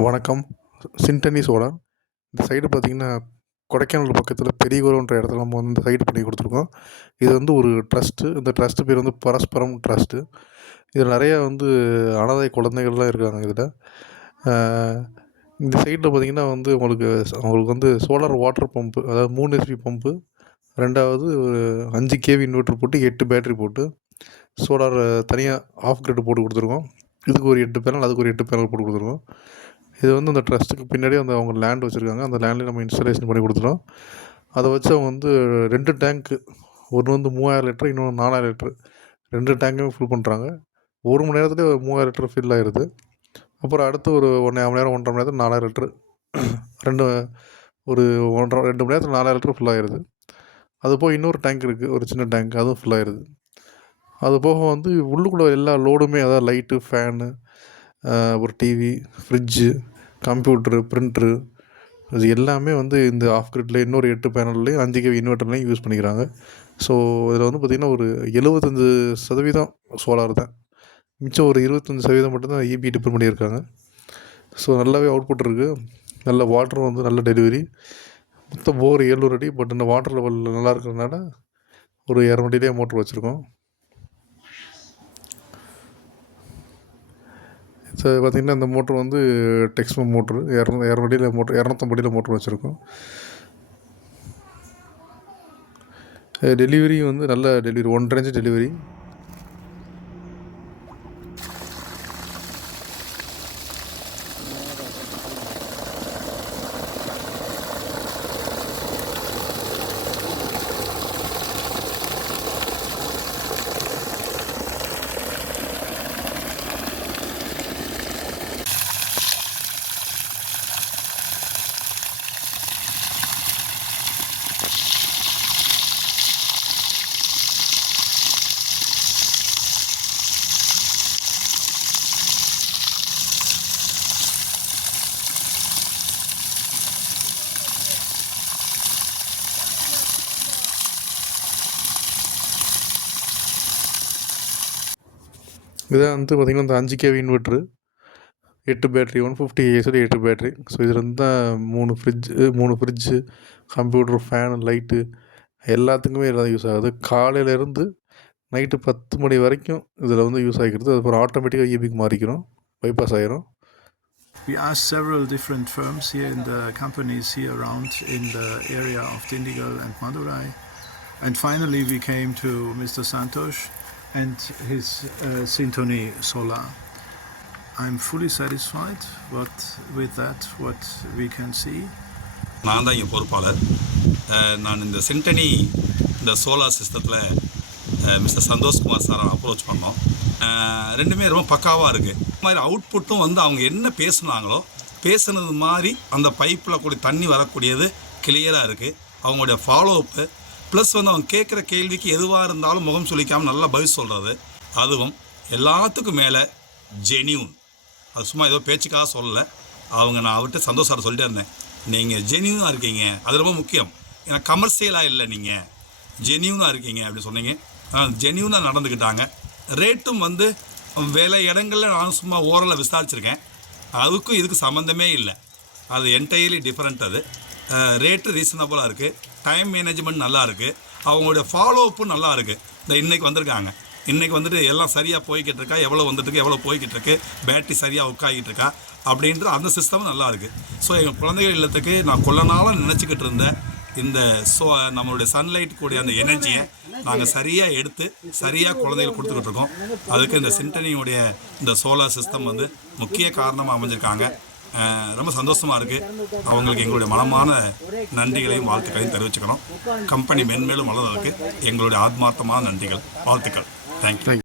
வணக்கம். சிண்டனி சோலார் இந்த சைடு பார்த்தீங்கன்னா கொடைக்கானல் பக்கத்தில் பெரியகுளம்ன்ற இடத்துல நம்ம வந்து இந்த சைடு பண்ணி கொடுத்துருக்கோம். இது வந்து ஒரு ட்ரஸ்ட்டு இந்த ட்ரஸ்ட்டு பேர் வந்து பரஸ்பரம் ட்ரஸ்ட்டு இதில் நிறையா வந்து அனாதை குழந்தைகள்லாம் இருக்காங்க இதில். இந்த சைடில் பார்த்தீங்கன்னா வந்து உங்களுக்கு அவங்களுக்கு வந்து சோலார் வாட்டர் பம்பு அதாவது மூணு ஹெச்பி பம்பு ரெண்டாவது ஒரு அஞ்சு கேவி இன்வெர்ட்ரு போட்டு எட்டு பேட்ரி போட்டு சோலார் தனியாக ஆஃப் கிரிட் போட்டு கொடுத்துருக்கோம். இதுக்கு ஒரு எட்டு பேனல் அதுக்கு ஒரு எட்டு பேனல் போட்டு கொடுத்துருக்கோம். இது வந்து அந்த ட்ரஸ்ட்டுக்கு பின்னாடி அந்த அவங்க லேண்ட் வச்சுருக்காங்க. அந்த லேண்ட்லேயே நம்ம இன்ஸ்டலேஷன் பண்ணி கொடுத்துட்டோம். அதை வச்சு அவங்க வந்து ரெண்டு டேங்க்கு ஒன்று வந்து மூவாயிரம் லிட்டர் இன்னொன்று நாலாயிரம் லிட்டர் ரெண்டு டேங்க்குமே ஃபில் பண்ணுறாங்க ஒரு மணி நேரத்துலேயே ஒரு மூவாயிரம் லிட்டர் ஃபில் ஆயிடுது அப்புறம் அடுத்து ஒரு ஒன்றே மணி நேரம் ஒன்றரை மணி நேரத்தில் நாலாயிரம் லிட்டர் ரெண்டு ஒரு ஒன்றரை ரெண்டு மணி நேரத்தில் நாலாயிரம் லிட்டர் ஃபுல் ஆயிடுது அது போக இன்னொரு டேங்க் இருக்குது ஒரு சின்ன டேங்க் அதுவும் ஃபுல் ஆயிடுது அது போக வந்து உள்ளுக்குள்ளே எல்லா லோடுமே அதாவது லைட்டு ஃபேனு ஒரு டிவி ஃப்ரிட்ஜு கம்ப்யூட்ரு ப்ரிண்ட்ரு இது எல்லாமே வந்து இந்த ஆஃப் கிரிட்டில் இன்னொரு எட்டு பேனல்லையும் அஞ்சு கேவி இன்வெர்ட்டர்லையும் யூஸ் பண்ணிக்கிறாங்க. ஸோ இதில் வந்து பார்த்திங்கன்னா ஒரு எழுபத்தஞ்சு சதவீதம் சோலார் தான். மிச்சம் ஒரு இருபத்தஞ்சி சதவீதம் மட்டும்தான் இபி டிபெண்ட் பண்ணியிருக்காங்க. ஸோ நல்லாவே அவுட்புட் இருக்குது நல்ல வாட்டரும் வந்து நல்ல டெலிவரி மொத்தம் போர் ஏழ்நூறு அடி பட் இந்த வாட்டர் லெவல் நல்லா இருக்கிறதுனால ஒரு இரநூறு அடியிலே மோட்ரு வச்சுருக்கோம். ஸோ பார்த்திங்கன்னா இந்த மோட்ரு வந்து டெக்ஸ்மோ மோட்ரு இரநூ இரநூடியில் மோட்ரு இரநூத்தம்படியில் மோட்ரு வச்சுருக்கோம். டெலிவரி வந்து நல்ல டெலிவரி ஒன் ரேஞ்சு டெலிவரி இதான் வந்து பார்த்திங்கன்னா இந்த அஞ்சு கேவி இன்வெர்ட்ரு எட்டு பேட்ரி ஒன் ஃபிஃப்டி ஏசோட எட்டு பேட்ரி ஸோ இதில் இருந்து தான் மூணு ஃப்ரிட்ஜு மூணு ஃப்ரிட்ஜு கம்ப்யூட்ரு ஃபேனு லைட்டு எல்லாத்துக்குமே எல்லாம் யூஸ் ஆகுது. காலையிலேருந்து நைட்டு பத்து மணி வரைக்கும் இதில் வந்து யூஸ் ஆகிக்கிறது. அதுக்கப்புறம் ஆட்டோமேட்டிக்காக இபிக்கு மாறிக்கிறோம் பைபாஸ் ஆகிரும் We asked several different firms here in the companies here around in the area of Dindigul and Madurai. And finally, we came to Mr. Santosh. And his uh, Symphony Solar. I'm fully satisfied what, with that, what we can see. நான் தான் இங்கே பொறுப்பாளர் நான் இந்த சென்டனி இந்த solar சிஸ்டத்தில் mister Santhoshkumar சாரை approach பண்ணோம் ரெண்டுமே ரொம்ப பக்காவாக இருக்குது இந்த மாதிரி அவுட்புட்டும் வந்து அவங்க என்ன பேசுனாங்களோ பேசுனது மாதிரி அந்த பைப்பில் கூட தண்ணி வரக்கூடியது கிளியராக இருக்குது அவங்களுடைய ஃபாலோ அப்பு ப்ளஸ் வந்து அவங்க கேட்குற கேள்விக்கு எதுவாக இருந்தாலும் முகம் சுளிக்காமல் நல்லா பதில் சொல்கிறது அதுவும் எல்லாத்துக்கும் மேலே ஜெனியூன் அது சும்மா ஏதோ பேச்சுக்காக சொல்லலை. அவங்க நான் அவர்கிட்ட சந்தோஷம் சொல்லிட்டே இருந்தேன். நீங்கள் ஜெனியூனாக இருக்கீங்க. அது ரொம்ப முக்கியம். ஏன்னா கமர்ஷியலாக இல்லை நீங்கள் ஜெனியூனாக இருக்கீங்க அப்படின்னு சொன்னீங்க. ஆனால் ஜெனியூனாக நடந்துக்கிட்டாங்க. ரேட்டும் வந்து வேலை இடங்களில் நான் சும்மா ஓரளவு விசாரிச்சிருக்கேன். அதுக்கும் இதுக்கு சம்மந்தமே இல்லை. அது என்டையர்லி டிஃப்ரெண்ட் அது. ரேட்டு ரீசனபுளாக இருக்குது டைம் மேனேஜ்மெண்ட் நல்லா இருக்குது அவங்களுடைய ஃபாலோ அப்பும் நல்லா இருக்குது இந்த இன்றைக்கி வந்திருக்காங்க. இன்றைக்கி வந்துட்டு எல்லாம் சரியாக போய்கிட்டு இருக்கா? எவ்வளோ வந்துட்டுருக்கு எவ்வளோ போய்கிட்டு இருக்கு? பேட்டரி சரியாக உட்காகிட்டு இருக்கா? அப்படின்ற அந்த சிஸ்டமும் நல்லா இருக்குது ஸோ எங்கள் குழந்தைகள் இல்லத்துக்கு நான் கொள்ள நாளாக நினச்சிக்கிட்டு இருந்தேன். இந்த ஸோ நம்மளுடைய சன்லைட் கூடிய அந்த எனர்ஜியை நாங்கள் சரியாக எடுத்து சரியாக குழந்தைகளுக்கு கொடுத்துக்கிட்டு இருக்கோம். அதுக்கு இந்த சிண்டனியுடைய இந்த சோலார் சிஸ்டம் வந்து முக்கிய காரணமாக அமைஞ்சிருக்காங்க. ரொம்ப சந்தோஷமாக இருக்குது அவங்களுக்கு எங்களுடைய மனமான நன்றிகளையும் வாழ்த்துக்களையும் தெரிவிச்சுக்கணும். கம்பெனி மென்மேலும் வளர்றதுக்கு எங்களுடைய ஆத்மார்த்தமான நன்றிகள் வாழ்த்துக்கள். தேங்க்யூ